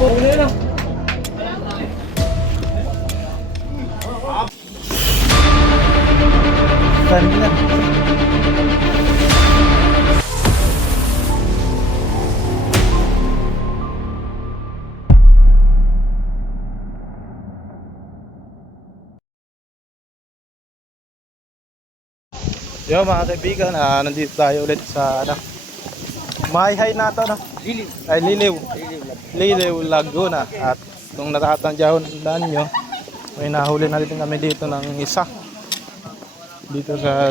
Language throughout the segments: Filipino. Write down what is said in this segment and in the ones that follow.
Yo mga kaibigan, nandito tayo ulit sa Mayhay na to, no? Liliw Laguna. At kung natatandaan nyo, may nahuli na rin kami dito ng isa dito sa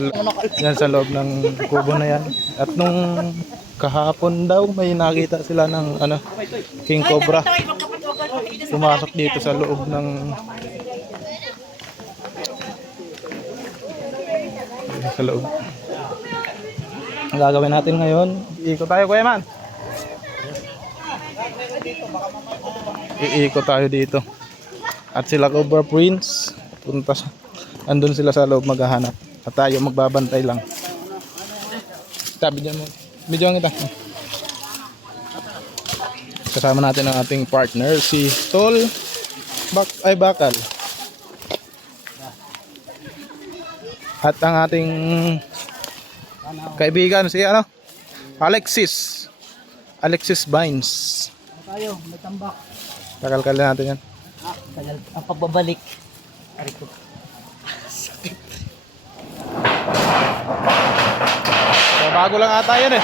yan sa loob ng kubo na yan. At nung kahapon daw may nakita sila ng king cobra pumasok dito sa loob ng sa loob. Ang gagawin natin ngayon, iikot tayo, Kuya Man. Iikot tayo dito. At sila Cobra Prince, andun sila sa loob maghahanap. At tayo magbabantay lang. Bidyan mo. Bidyan kita. Kasama natin ang ating partner, si Tol Bakal. At ang ating kaibigan si Alexis Vines. Tayo, may tambak. Tagal natin yan. Tagal ang pagbabalik. Ariko. Sakit. So, bago lang ata yan eh.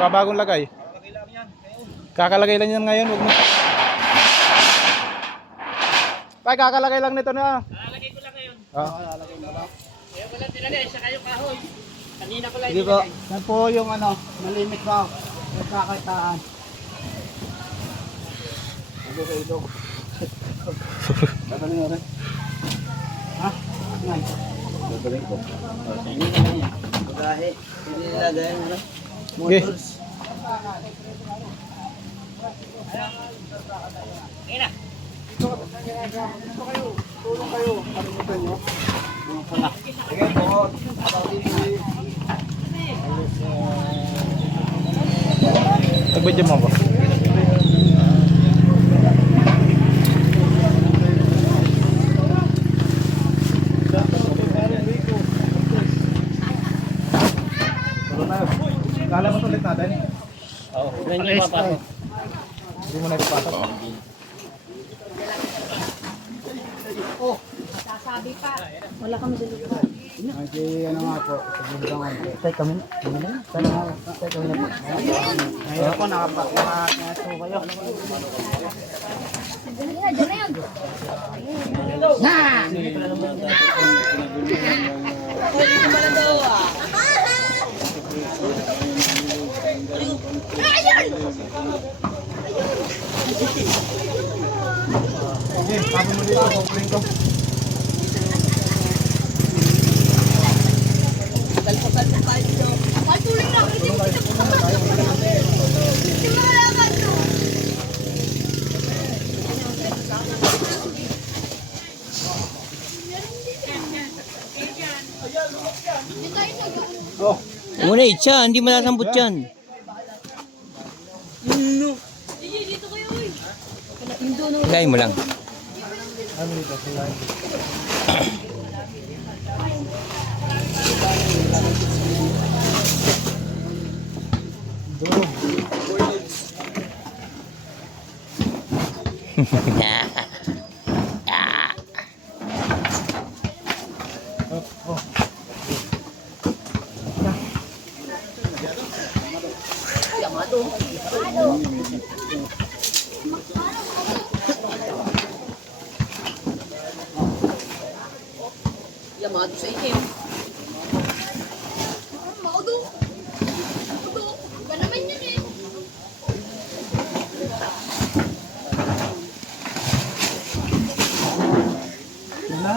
Babagong lagay. Kakalagay lang yan ngayon. Huwag mo. Tay, kakalagay lang nito na. Lalagay ko lang ngayon. Lalagay mo lang. Kaya wala tinali, siya kayo kahoy. Kanina ko lang Sige po. Yan po yung malimit ko. Nagkakaitaan. Ilog. Dadali nga rin. Ha? Ngay. Dadali ko. Hindi na yan. Bagahe. Hindi nilagay mo rin. Motors. Ngayon na. Gusto kayo. Tulong kayo. Kalimutan nyo. Yung pala. Sige po. Nagbadya mo ba? Lalabas ulit natin. Oo. Hindi papasok. Hindi mo na ipapasok. Sasabi pa. Wala kami sa lupa. Ay, ano nga po. Sabihan ko. Tay kami na. Kami na. Tay kami na po. Ngayon po, nakapaso kayo. Okay, tapos mo dito. Complain ko. Patuloy lang. Hindi mo kita pupunta. Hindi mo alaman to. Muna itcha, hindi malasambot yan. Dito kayo eh. Lagay mo lang. Ano dito? Yamado sa itim. Maudo. Maudo. Ba naman yan eh. Wala.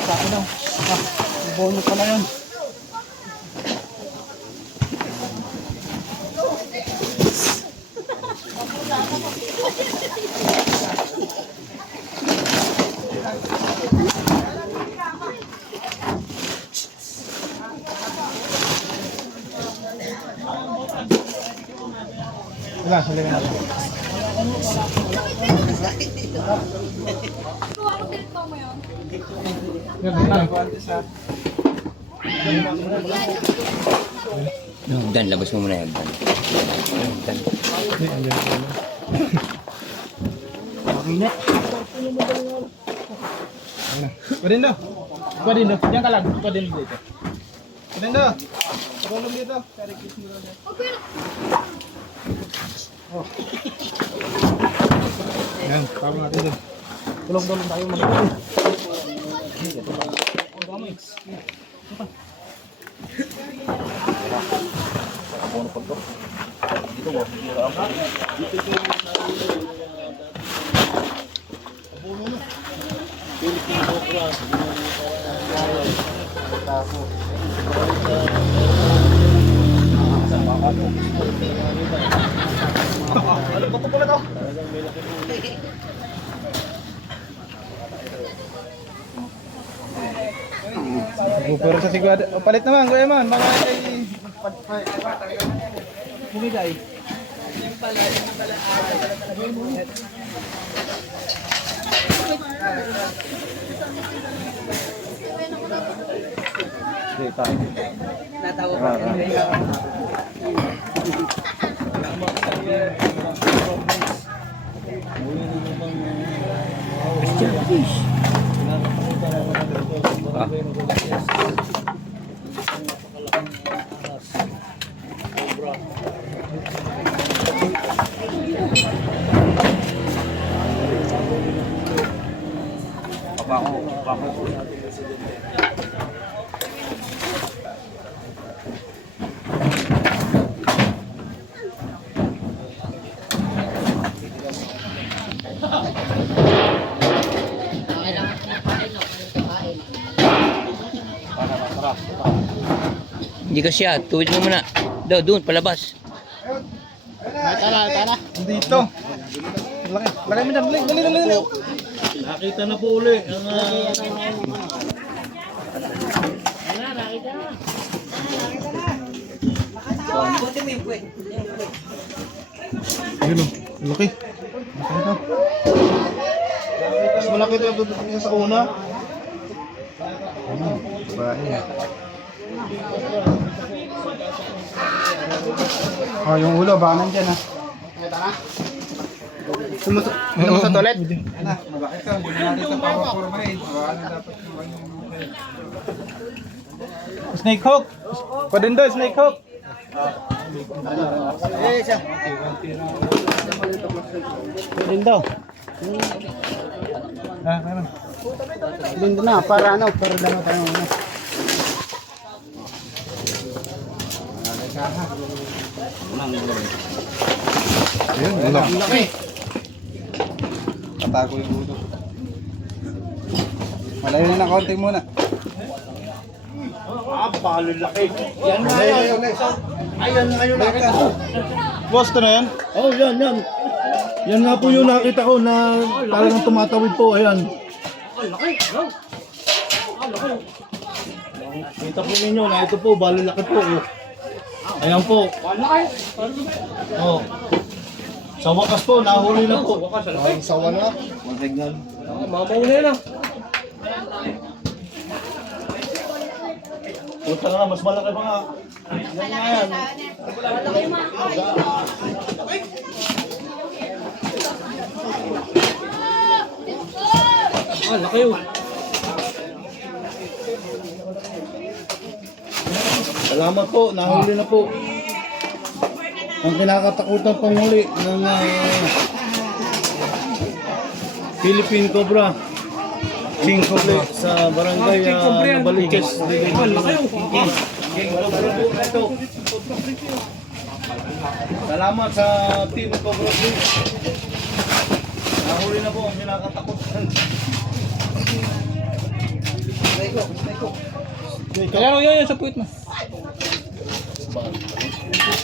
Sa akin daw. Bonus pala yun. Wala, saligan natin. Hagdan, labas mo muna yung hagdan. Hagdan. Padindo. Padindo. Diyan ka lang. Padindo dito. Padindo. Tulong dito. Oh. Yan, tama natin dun. Tulong tayo mga. Pero sa sigurado, palit naman, kuya man, mga ay bumigay. Natawa pa. Hindi ka siya, tuwid mo muna. Doon, palabas. Tara. Dito. Lagay mo dyan, dali. Nakita na po uli. Ayun o, laki. Mas malaki ito sa una. Babae. Oh, yung ulo, baka nandyan ha. Sumusok sa toilet? Snake hook. Padindo, snake hook. Padindo. Ano? Padindo na, para dama tayo. Ayun, laki. Tatago yung ulo. Malayo na ng konti muna. Palulaki. Yan na yan. Ayan nakita ko. Boss, ito na yan? Oh, yan. Yan nga po yung nakita ko na talagang tumatawid po. Ayan. Kita po ninyo na ito po, balulaki po. Ayan po. Oh. Sa wakas po, nahuli na po. Sa wala. Matignan. Mamauli na. Punta nga, mas malaki pa nga. Yan nga yan. Laki yun. Salamat po, nahuli na po. Ang kinakatakutan panghuli ng Philippine Cobra. King Cobra sa barangay Nabaliches. Salamat sa Team Cobra Bridge. Nahuli na po ang kinakatakutan. Kaya yun sa puwit mo.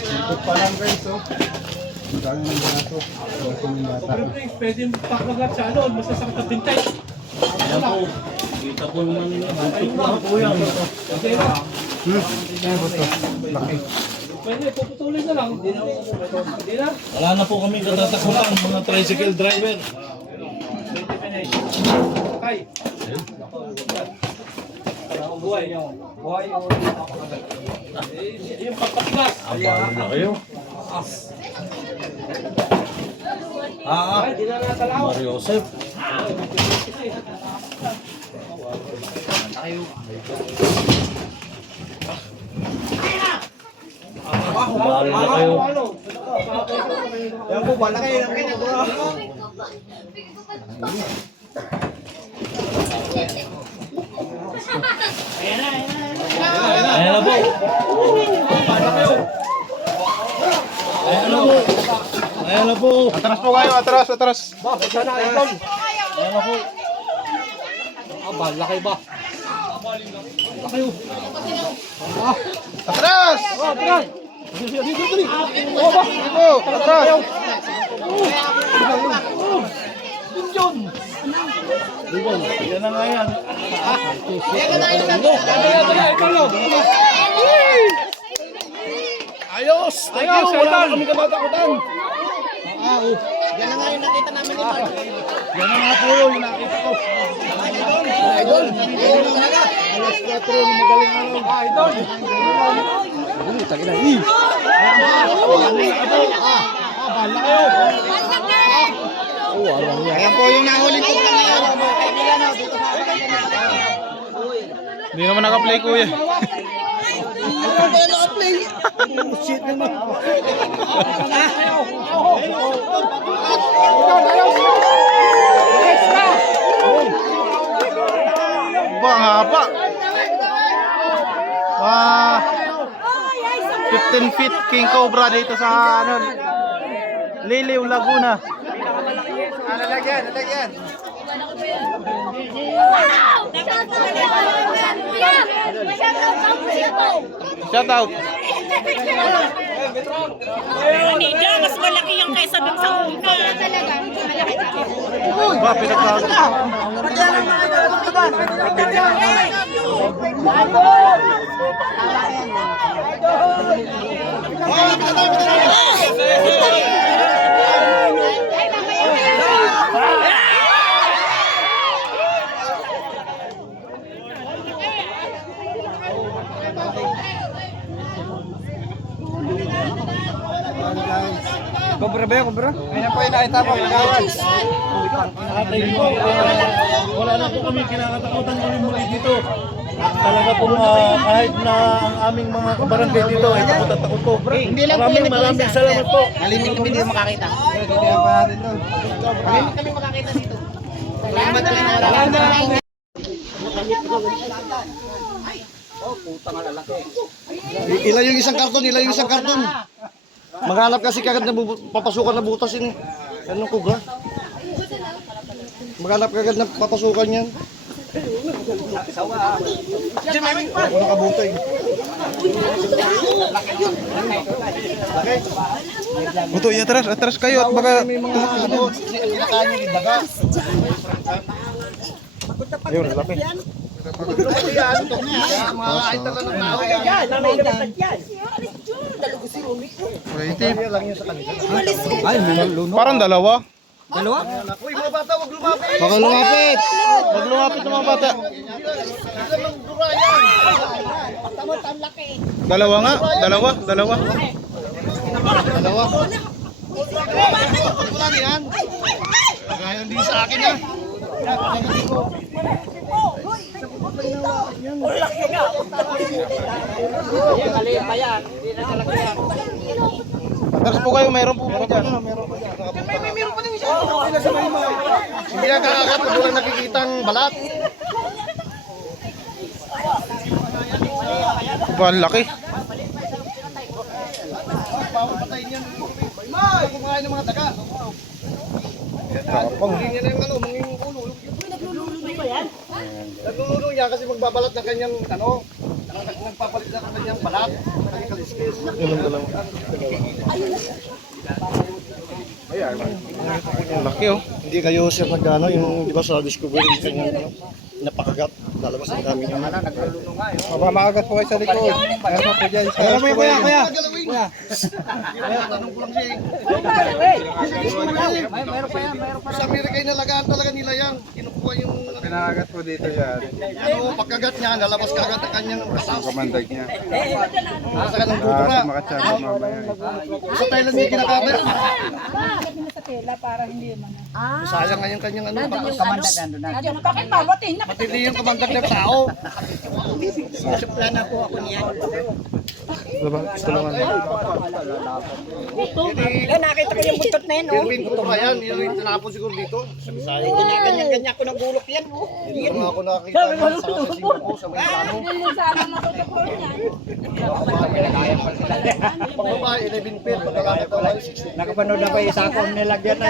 Ikot pa lang guys, oh. Magkano ng barato? Pwede paklagat sa ano, masasakit na bintay. Ayan po. Kita po naman buntot lang po yan. Ayan po ito. Laki. Pwede, puputulin na lang. Hindi na. Wala na po kami katatakutan, mga tricycle driver. Kay. Buhay niyo. Buhay niyo. Yung pagpatigas. Abang na kayo. Mario Joseph. Balo na kayo. Yan po, bala kayo. Ayan na po. Ayan na po. Ayan na po. Atras po kayo, atras, atras. Ayan na po. Laki ba? Laki. Atras! Dito, atras. Yan na nga yan. Ayos! Thank you! Wala na kami katatakutan. Yan na nga yung nakita namin ni Mark. Yan na nga po yun, yung nakita ko. Idol, idol talaga. Alas 4, magaling ano. Idol! Bahala kayo! Ayan po yung nahuling po na ngayon. Mga kaibigan, dito sa akin. Hindi naman naka-play kuya. Shit naman. Ba, ang haba. 15 feet king cobra dito sa ano, Liliw, Laguna. Nalagyan, nalagyan. Shout out. Nida, mas malaki yung kaysa dun sa una. Talaga, malaki. Ba, pinagkago. Kobra ba yun, kobra? Ganyan po yung nakita mo, kagawan. Atay po, wala na po kami kinakatakutan muli dito. At talaga po kahit na ang aming mga kabarangay dito ay takot at takot po. Maraming salamat po. Nalinig kami dito makakita. Kaya pa natin to. Nalinig kami makakita dito. Salamat na lang. Ilan yung isang karton, ilan yung isang karton. Maghanap kasi kagad na papasukan na butas yun. Anong kubra? Maghanap kagad na papasukan yan. Ako nakabutay. Buto, atras, atras kayo at baka Ano, kinakain yung daga. ayun, laki. Mga aitan lang ng tao. Parang dalawa. Uy, mga bata, wag lumapit. Baka lumapit. Wag lumapit ng mga bata. Dalawa nga, dalawa, dalawa. Dalawa. Wala na yan. Kaya hindi sa akin na. Atras po kayo, mayroon po dyan. Hindi yan kakakat, pag walang nakikitang balat. Ba, ang laki. Patayin yan. May kumain ng mga daga. Manging yan yung ano, manging ulo. Naglululo ba yan? Naglululo yan kasi magbabalat ng kanyang ano, nagpapalit na ng kanyang balat. Kanyang kaliskis. Ang laki oh. Hindi kayo sir nag ano, yung di ba sa Discovery yung napakagat. lalabas ang dami yung ano. Mabamagat po kayo sa likod. Meron pa po dyan. Meron po kuya. Tanong ko lang siya eh. Sa Amerika ay nalagaan talaga nila yan. Kinukuha yung Pinakagat po dito yan. pagkagat niya, lalabas kagat ang kanyang kasas. Kamandag niya. Nasa kanang bubura. Makachamba mamaya. Sa Thailand may kinakagat. Sa tela para hindi man. Sayang nga yung kanyang ano. Kamandag nandun na. Bakit babatin na? Matindi yung kamandag ng tao. Supla na po ako niyan. Diba? Tulungan. Nakita ko yung buntot na yan, oh. Erwin, bubura yan. Yung tinapon siguro dito. Ganyan-ganyan ko ng gulok yan, oh. Hindi mo ako nakakita yan sa Singapore, sa may plano. Sana matutupol niya. Pag babae, 11 feet. Pag lalaki daw ay 16. Nakapanood na ko yung isa kong nilagyan na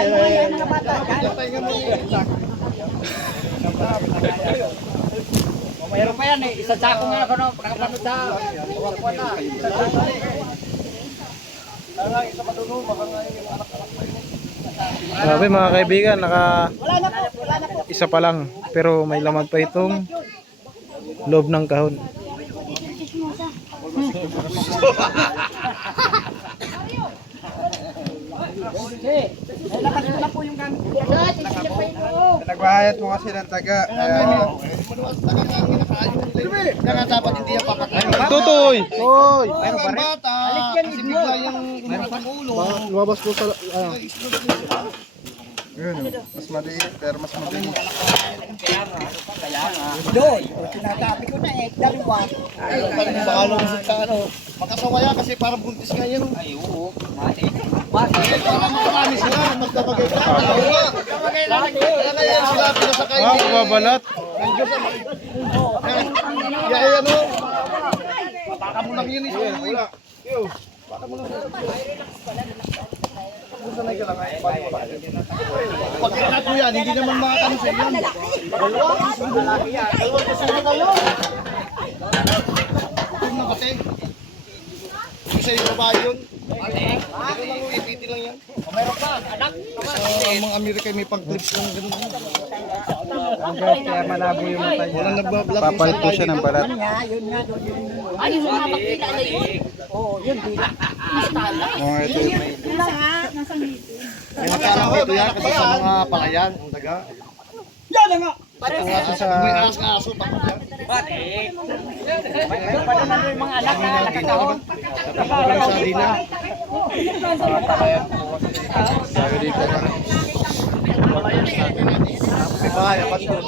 Mayroon pa yan eh. Isang sako nga ako no. Nakapanood sa Grabe mga kaibigan, isa pa lang. Pero may laman pa itong loob ng kahon. Nagbayad mo kasi ng taga. Kaya nga dapat hindi yan papakain. Tutoy! Hoy! Mayroon ba rin? Bata, kasi bigla yung umiyak ang ulo. Lumabas po sa... mas maliit pero mas mabilis. doy. Sinasabi ko na eh. Dalawa. Baka lumusot ka ano. Makasawaya kasi parang buntis nga yan. Ay, oo. Parang marami sila. Magkabagay ka. Kaya ngayon sila pinasakay. Ah, mababalat. Kaya ano. Baka mo lang yun eh. Wala. Baka mo lang. Pagkita ko yan, hindi naman makakano sa yan. Dalawa kasi na kayo. Ito na kasi. Isa yung babae yun. Ito lang, ipiti lang yan. Sa mga Amerika may pag-clips lang ganun. Kaya malabo yung mata niya. Walang nagbablog. Papalit po siya ng balat. Ayun na makita na yun. Oh, ito yung may... May nakalang dito yan kasi sa mga palayan, ang daga. May aas na aso, bakit yan? Yung mga anak na nakataon. Sa Lina. Sabi dito na. May bahay, apat doon.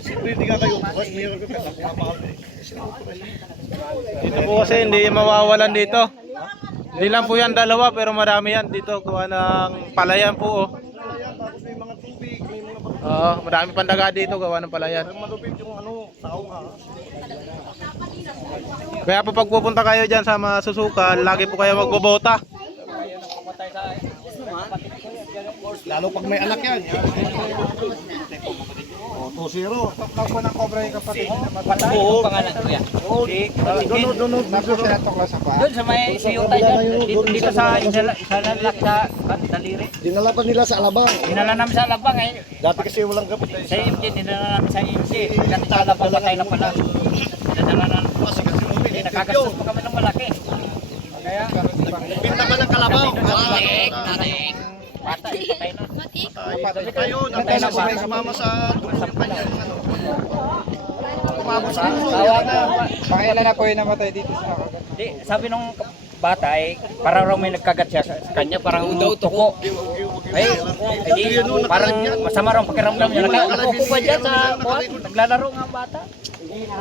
Siyempre, hindi nga kayo. Mayroon ka kapag Dito po kasi hindi mawawalan dito. Hindi lang po yan dalawa pero marami yan dito. Kuha ng palayan po. Oh. tapos may mga tubig, may mga bato. Oo, marami pandaga dito gawa ng palayan. Malupit yung ano, tao ha. Kaya po pag pupunta kayo dyan sa Masusukal, lagi po kayo magbobota. Lalo pag may anak yan. O, 2-0. Takbo ng cobra yung kapatid na Oo, pangalan ko yan. Doon. Nasa sinatokla sa pa. Doon sa may siyota dyan. Dito sa isalak sa daliri. Dinala pa nila sa Alabang. Dinala namin sa Alabang eh. Dati kasi walang gamit. Sa IMG, dinala namin sa IMG. Dati sa Alabang patay na pala. Dinala namin. Kasi bumili. Nakagastos pa kami ng malaki. Kaya, Pinta pa ng kalabaw. tarik. Bata, patay na. Tayo, natay na sa may sumama sa dugo yung kanyang ano. Kumabos sa Tawag na. Pakailan na po yung namatay dito sa Kagat. Di, sabi nung bata ay parang raw may nagkagat siya sa kanya, parang tuko. Ay, di, parang masama raw ang pakiramdam niya. Nagkaupo pa dyan sa kuwan. Naglalaro nga ang bata.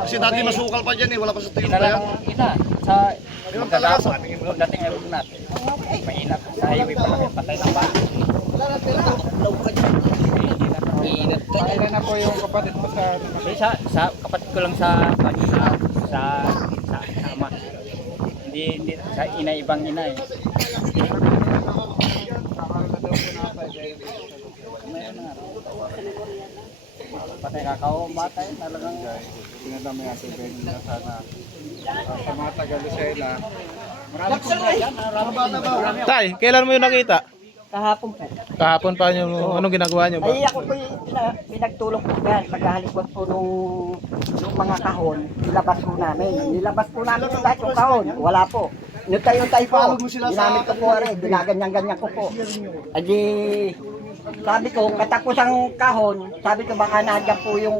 Kasi dati masukal pa dyan eh, wala pa sa tuyo Dinala pa yan. ng ina sa magdadapo. Dating ewan natin. Mainap sa highway pa kami patay ng bata. Pakailan na po yung kapatid mo sa... Sa kapatid ko lang sa ama. Hindi sa ina ibang ina eh. Patay kakao bata eh, talagang Pinadami ang sabihin nila sana sa mga taga Lucena. marami po na yan, marami. Tay, kailan mo yung nakita? Kahapon po. Kahapon pa nyo, anong ginagawa nyo ba? Ay, ako po pinagtulong po yan. Paghahalikot po nung mga kahon, nilabas po namin. Nilabas po namin yung lahat yung kahon. Wala po. Nutayo-tayo po. Ginamit ko po rin. Ginaganyan-ganyan ko po. Ay di, sabi ko, katapos ang kahon, sabi ko baka nandiyan po yung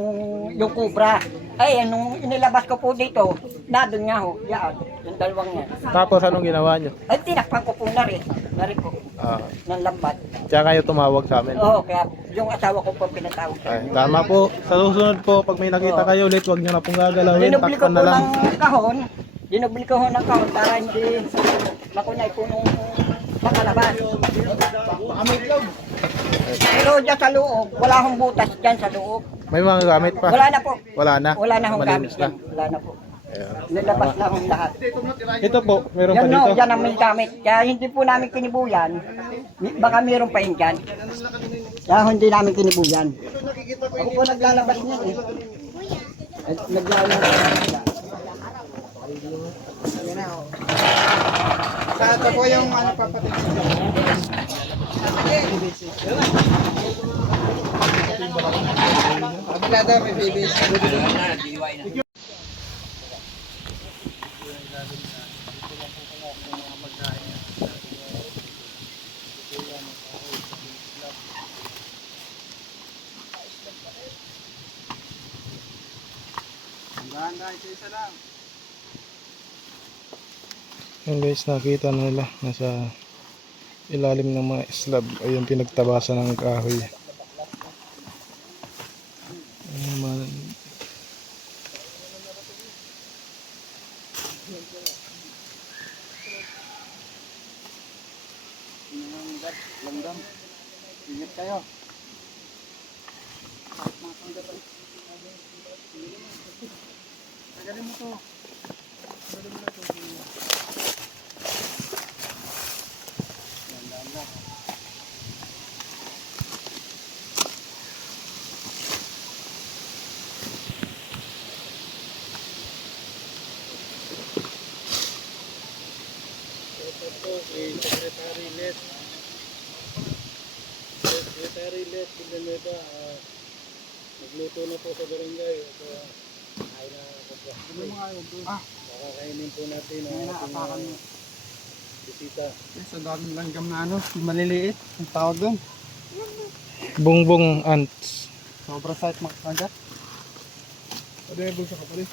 kubra. Ay, nung inilabas ko po dito, nandun nga ho. Yan, yung dalawang yan. Tapos anong ginawa nyo? Ay, tinakpan ko po na rin. Na rin po. Ah, Ng lambat. kaya kayo tumawag sa amin. Oo, kaya yung asawa ko po pinatawag. Ay, tama po. Sa susunod po, pag may nakita kayo ulit, huwag nyo na pong gagalawin. Dinubli ko Takpan po na lang. ng kahon. Dinubli ko ng kahon para hindi makunay po nung makalabas. Pero dyan sa loob, wala akong butas dyan sa loob. May mga gamit pa. Wala na po. Wala na. Wala na akong gamit Malinis na. dyan. Wala na po. Ayan. Nilabas na akong lahat. Ito po, meron pa Yan dito. no, yan ang may gamit. Kaya hindi po namin kinibuyan. Baka meron pa yun dyan. Kaya hindi namin kinibuyan. Ako po naglalabas niyan eh. Naglalabas niyan. Ito po yung ano papatid. Abinada may babies. Yan guys, nakita na nila. Nasa ilalim ng mga slab ay yung pinagtabasan ng kahoy. Ano man. Ingat kayo. Tagalin mo to. Secretary Les Villanueva, nagluto na po sa barangay at kain na po. Kakakainin po natin ang ating bisita. Sa daming langgam na ano, maliliit. Ang tawag doon. Bungbong ants. Sobra size makakagat. Ano yung bulsa ka pala?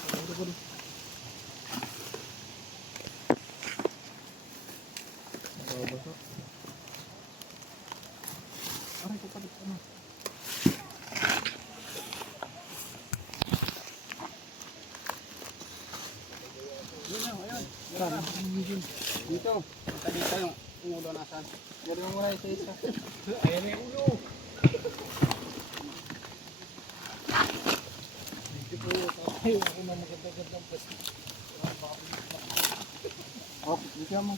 Dito. Tabi tayo. Yung ulo nasan. Gawin mo muna isa-isa. Ayan na yung ulo. Oh, dito mo.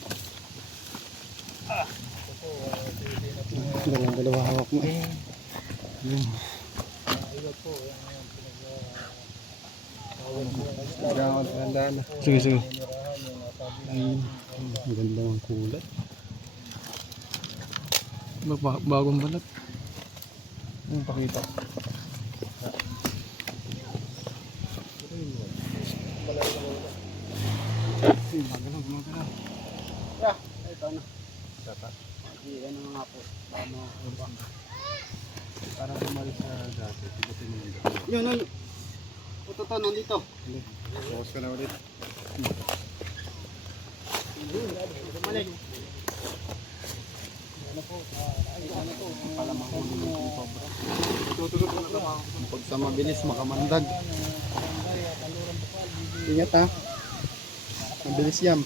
Dalawa hawak mo. Sige, sige. Ang ganda ng kulay. Bagong balat. Ang pakita. Ito na. Iyan na nga po. Para bumalik sa dati. Yun, yun. Ito to, nandito. Bawas ka na ulit. Bumalik. Pag sa mabilis, makamandag. Ingat ha. Mabilis yan.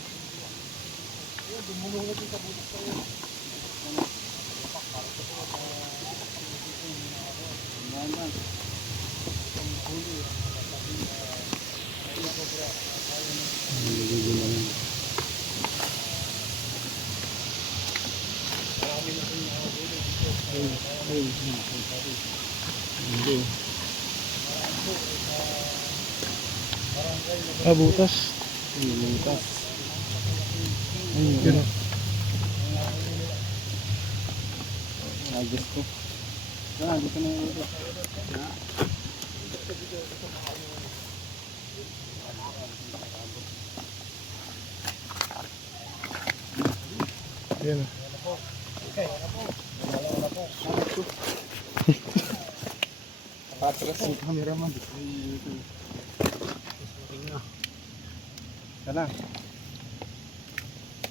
Butas. Butas. Yun. Diyos ko. Dito na yung ulo. Yan. Cameraman. Sana.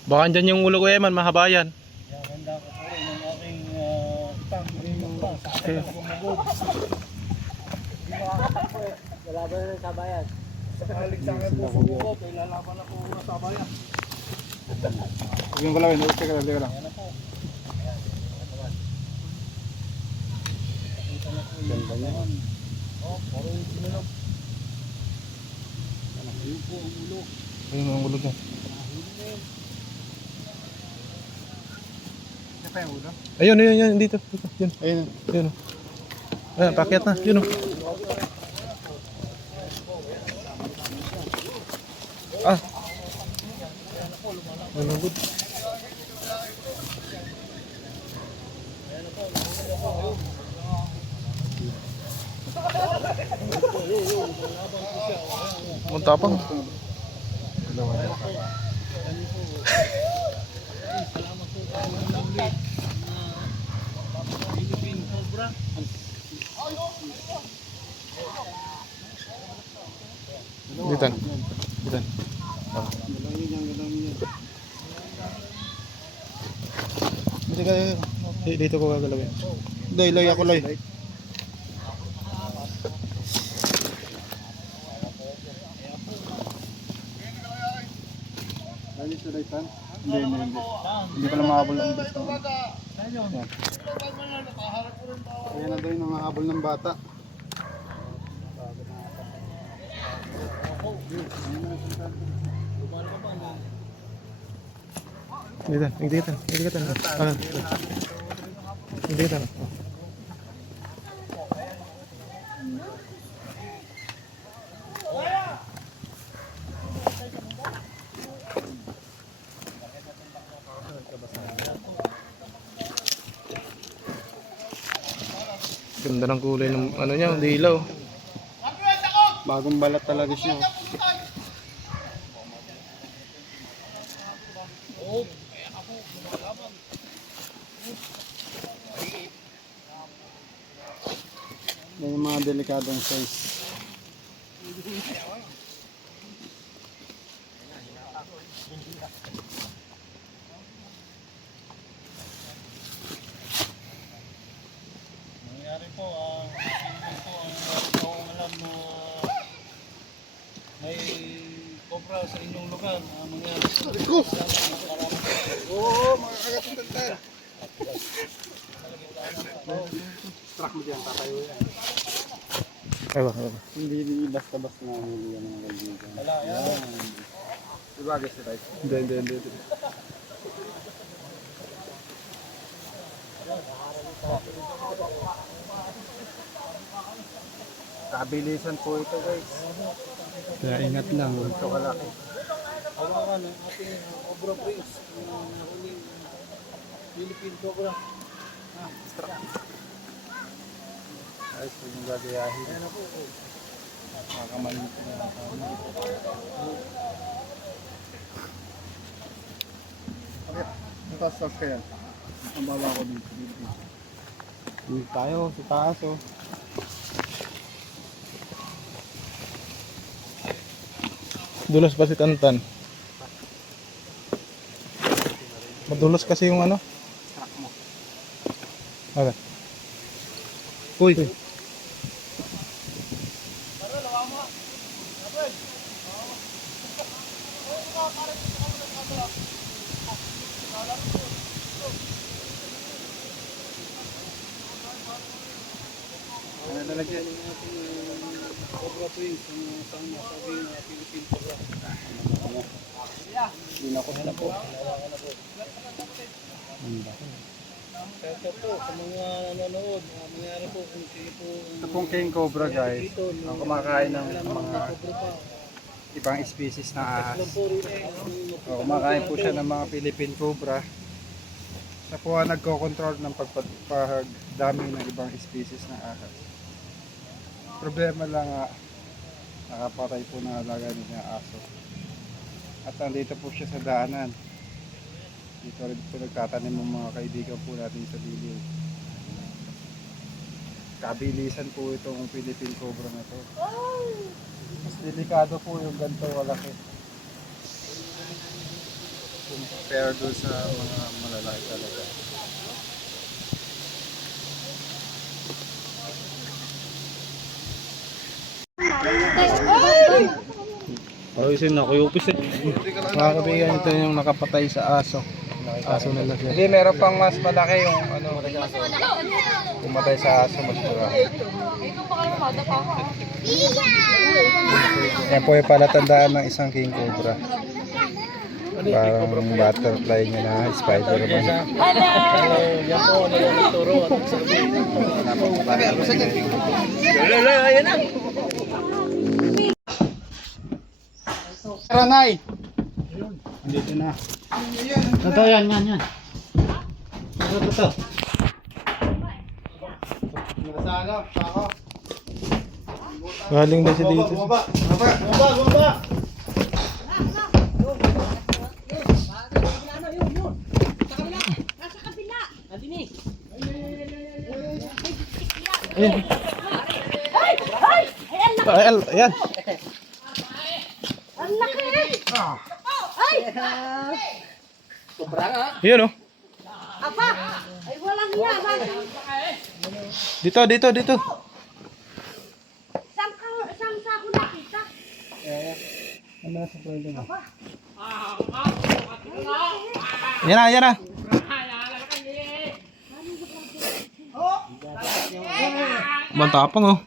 Baka andyan yung ulo ko, Eman, mahaba yan. Ganda ko po rin ang aking tang. Okay. Wala ba na sa bayan? Halig sa akin po subuko. Ilalaban ako sa bayan. Yung kalawin, teka lang. Ganda niya. Parang sinulog. Ayun po ang ulo. Ayun ang ulo dyan. Ano pa yung ulo? Ayun, dito. Yun. Ayun. Yun. Ayan, pakyat na. Yun. Ah. Ano good? Ang tapang. Ditan. Ditan. Oh. Hindi ka. Dito ko gagalawin. Lay ako lay. Lay sa laitan? Hindi. Hindi pala mahabol ang bata. Yan. Ayan na daw yung nangahabol ng bata. Ditan. Ano? Ditan. Ganda ng kulay ng ano niya, dilaw. Bagong balat talaga siya. May mga delikadong size. Nangyari po, alam na may cobra sa inyong lugar. Mangyari po. Oo, mga kagatang. Truck mo dyan, tatayo yan. Ewa. Hindi basta-basta na huli yan mga kaibigan. Wala yan. Diba guys, right? Hindi. Kabilisan po ito guys. Kaya ingat lang. Ito kalaki. Hawakan ang ating Cobra Prince. Nahuling Philippine Cobra. Ayos po yung gagayahin. Ayan na po. Makakamalin po na kami. Okay, natas-tas ka yan. Ang baba ko dito. Uwi tayo sa taas oh. Dulos pa si Tantan. Madulos kasi yung ano. Okay. Uy. Ano talaga yan? Cobra Twins. Ang sabi na Philippine Cobra. Linakot na po. Ito po, sa mga nanonood, mangyari po kung sino po. Ito pong King Cobra guys. Ang kumakain ng mga ibang species na ahas. Kumakain po siya ng mga Philippine Cobra. Siya po ang nagko-control ng pagdami ng ibang species ng ahas. Problema lang nakapatay po ng alaga niya aso. At nandito po siya sa daanan. Dito rin po nagtatanim ng mga kaibigan po natin sa Liliw. Kabilisan po itong Philippine Cobra na to. Mas delikado po yung ganito walaki. Compare doon sa mga malalaki talaga. Mga kaibigan, ito yung nakapatay sa aso. Aso nila siya. Hindi, meron pang mas malaki yung pumatay sa aso mas marami. Yan po yung palatandaan ng isang king cobra. Parang butterfly niya na Spider-Man. Yan po, nagtuturo at sabi. Ranay! Dito na. Ito, yan. Ito. Galing na siya dito. Bumaba! Ayan. Ayan. Ayan oh. Ay, walang yaman. Dito. Saan sa ako nakita? Yan na. Bantapang oh.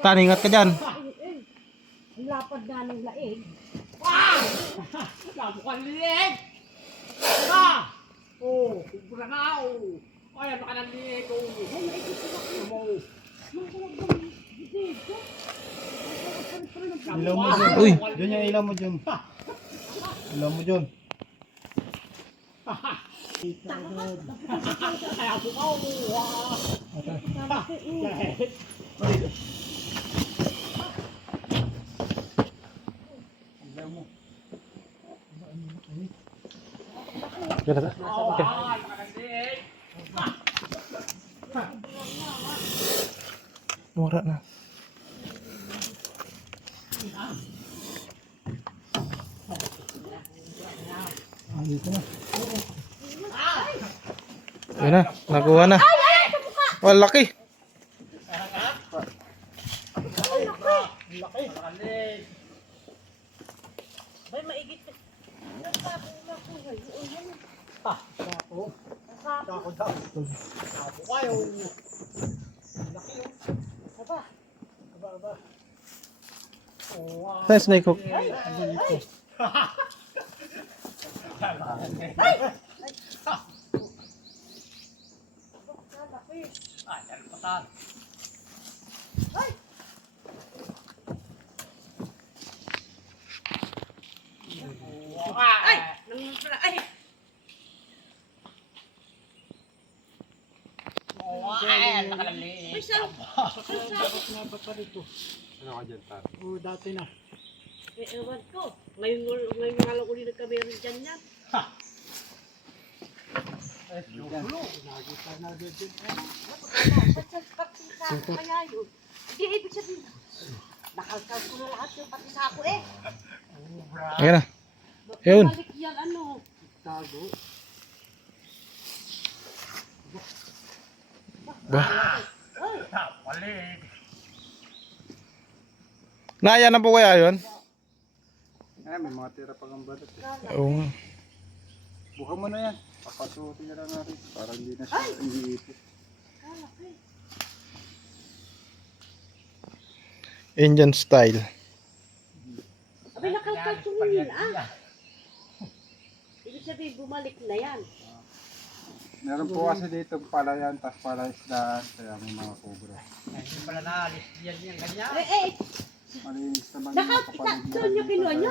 Taningat ka dyan. Ang lapad na ng laig. Ilaw mo dyan. Uy. Yun yung ilaw mo dyan. Ilaw mo dyan. Mura na. Yun na, nakuha na. Oh, laki. Bay, maigit. Saan snake hook? Ewan ko. Ngayon nga lang ulit nagkameron dyan yan. Kaya yun. Hindi, ibig sabihin. Nakalkal ko na lahat yung pati sa ako eh. Ayan na. Yun. Balik yan ano. Naya na po kaya yun? May mga tira pa ng balat. Oo nga. Buka mo na yan. Papasukin na lang natin para hindi na siya iniipit. Indian style. Abay, nakalkal ko yun ah. Ibig sabihin, bumalik na yan. Meron po kasi dito palayan, tas palaisdaan, kaya may mga cobra. Eh, Malinis naman yung doon yung kinuha nyo.